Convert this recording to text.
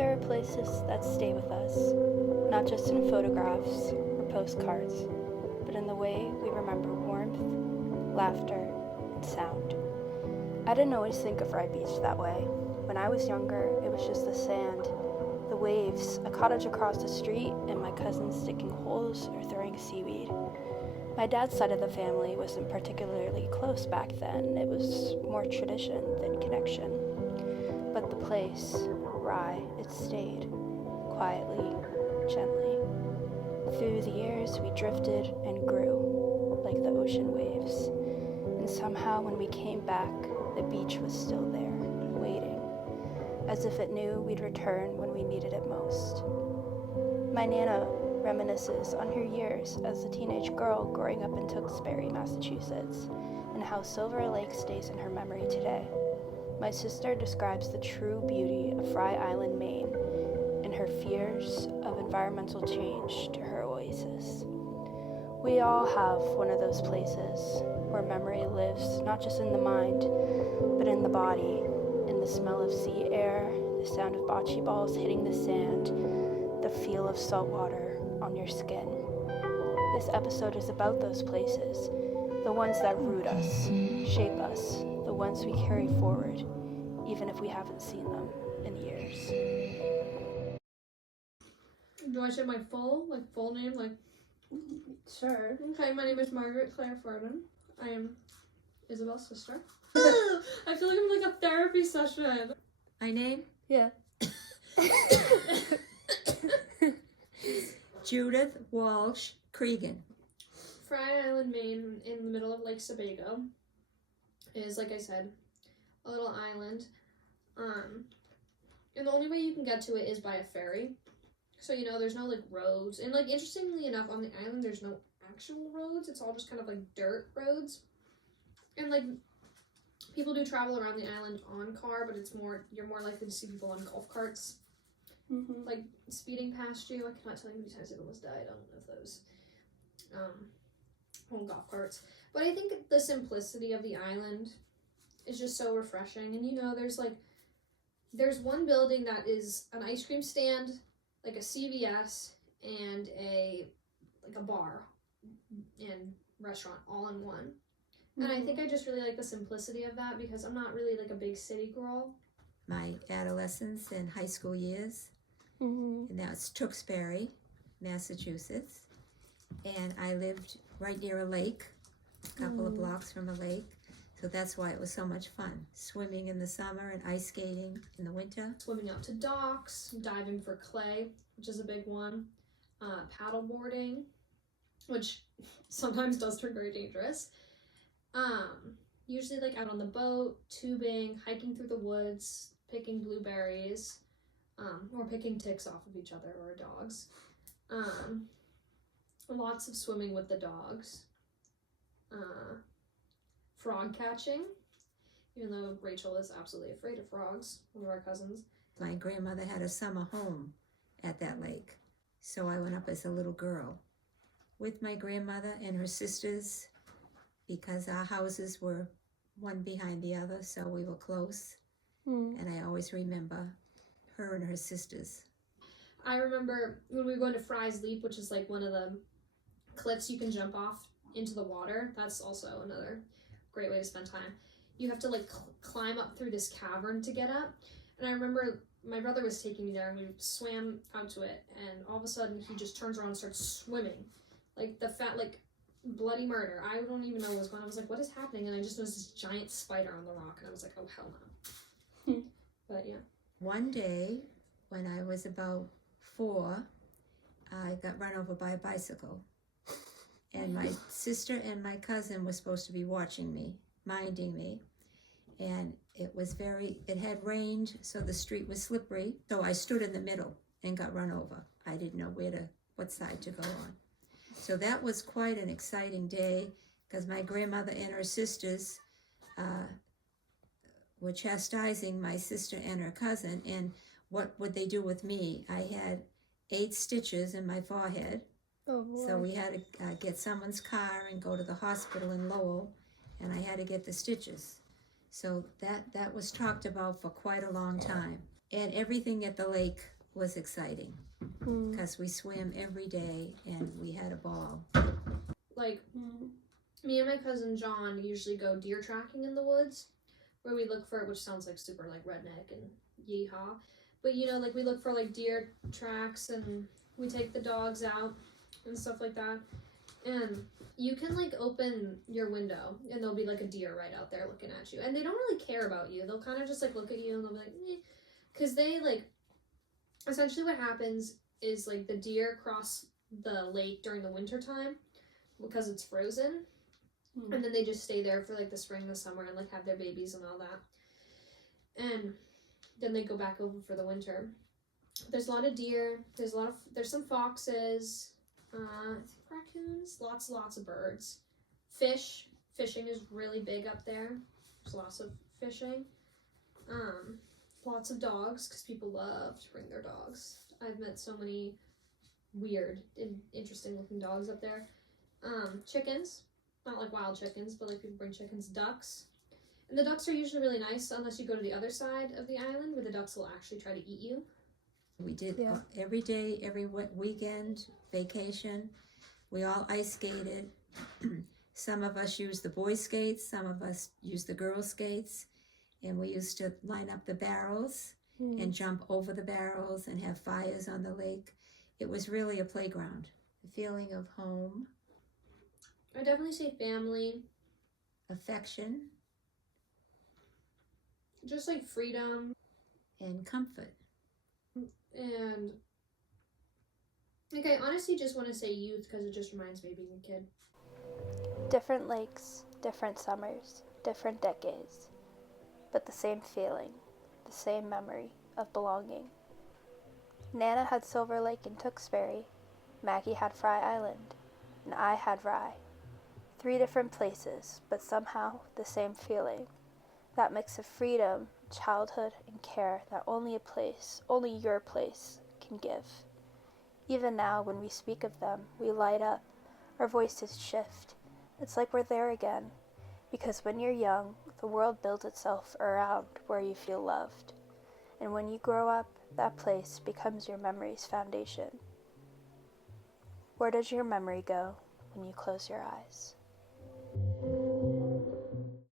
There are places that stay with us, not just in photographs or postcards, but in the way we remember warmth, laughter, and sound. I didn't always think of Rye Beach that way. When I was younger, it was just the sand, the waves, a cottage across the street, and my cousins digging holes or throwing seaweed. My dad's side of the family wasn't particularly close back then. It was more tradition than connection. But the place, Rye, it stayed, quietly, gently. Through the years, we drifted and grew, like the ocean waves. And somehow when we came back, the beach was still there, waiting, as if it knew we'd return when we needed it most. My Nana reminisces on her years as a teenage girl growing up in Tewksbury, Massachusetts, and how Silver Lake stays in her memory today. My sister describes the true beauty of Fry Island, Maine, and her fears of environmental change to her oasis. We all have one of those places where memory lives not just in the mind, but in the body, in the smell of sea air, the sound of bocce balls hitting the sand, the feel of salt water on your skin. This episode is about those places, the ones that root us, shape us, the ones we carry forward, even if we haven't seen them in years. Do I say my full name? Sure. Okay, my name is Margaret Claire Forden. I am Isabel's sister. I feel like I'm in like a therapy session. My name? Yeah. Judith Walsh Cregan. Fry Island, Maine, in the middle of Lake Sebago, is, like I said, a little island. And the only way you can get to it is by a ferry. So, there's no, roads. And, interestingly enough, on the island, there's no actual roads. It's all just kind of, dirt roads. And, people do travel around the island on car, but you're more likely to see people on golf carts. Mm-hmm. Speeding past you. I cannot tell you how many times I've almost died on one of those home golf carts. But I think the simplicity of the island is just so refreshing. And there's one building that is an ice cream stand, a CVS, and a bar and restaurant all in one. Mm-hmm. And I think I just really like the simplicity of that because I'm not really a big city girl. My adolescence and high school years, and that's Tewksbury, Massachusetts. And I lived right near a lake, a couple of blocks from a lake. So that's why it was so much fun. Swimming in the summer and ice skating in the winter. Swimming out to docks, diving for clay, which is a big one. Paddle boarding, which sometimes does turn very dangerous. Usually out on the boat, tubing, hiking through the woods, picking blueberries, or picking ticks off of each other or dogs. Lots of swimming with the dogs. Frog catching, even though Rachel is absolutely afraid of frogs, one of our cousins. My grandmother had a summer home at that lake, so I went up as a little girl with my grandmother and her sisters because our houses were one behind the other, so we were close. And I always remember her and her sisters. I remember when we were going to Fry's Leap, which is one of the cliffs you can jump off into the water. That's also another great way to spend time. You have to climb up through this cavern to get up. And I remember my brother was taking me there and we swam out to it, and all of a sudden he just turns around and starts swimming. Bloody murder. I don't even know what was going on. I was like, what is happening? And I just noticed this giant spider on the rock and I was like, oh hell no. But yeah. One day when I was about 4, I got run over by a bicycle. And my sister and my cousin were supposed to be watching me, minding me. And it had rained, so the street was slippery. So I stood in the middle and got run over. I didn't know what side to go on. So that was quite an exciting day because my grandmother and her sisters were chastising my sister and her cousin. And what would they do with me? I had 8 stitches in my forehead. Oh, boy. So we had to get someone's car and go to the hospital in Lowell, and I had to get the stitches. So that was talked about for quite a long time. And everything at the lake was exciting Mm. because we swam every day and we had a ball. Like, me and my cousin John usually go deer tracking in the woods, where we look for, which sounds like super like redneck and yeehaw, but you know, like we look for like deer tracks and we take the dogs out and stuff like that. And you can like open your window and there'll be like a deer right out there looking at you, and they don't really care about you. They'll kind of just like look at you and they'll be like, eh. Because they like, essentially what happens is like the deer cross the lake during the winter time because it's frozen, and then they just stay there for like the spring, the summer, and like have their babies and all that, and then they go back over for the winter. There's a lot of deer, there's some foxes, I think raccoons, lots of birds, fishing is really big up there. There's lots of fishing, lots of dogs because people love to bring their dogs. I've met so many weird and interesting looking dogs up there. Chickens, not like wild chickens, but like people bring chickens, ducks. And the ducks are usually really nice unless you go to the other side of the island where the ducks will actually try to eat you. We did every day, every weekend, vacation. We all ice skated. Some of us used the boy skates, some of us used the girl skates, and we used to line up the barrels and jump over the barrels and have fires on the lake. It was really a playground. The feeling of home. I definitely say family. Affection. Just like freedom. And comfort. And like I honestly just want to say youth because it just reminds me of being a kid. Different lakes, different summers, different decades, but the same feeling, the same memory of belonging. Nana had Silver Lake in Tewksbury, Maggie had Fry Island, and I had Rye. 3 different places, but somehow the same feeling. That mix of freedom, childhood, and care that only a place, only your place, can give. Even now, when we speak of them, we light up, our voices shift. It's like we're there again, because when you're young, the world builds itself around where you feel loved. And when you grow up, that place becomes your memory's foundation. Where does your memory go when you close your eyes?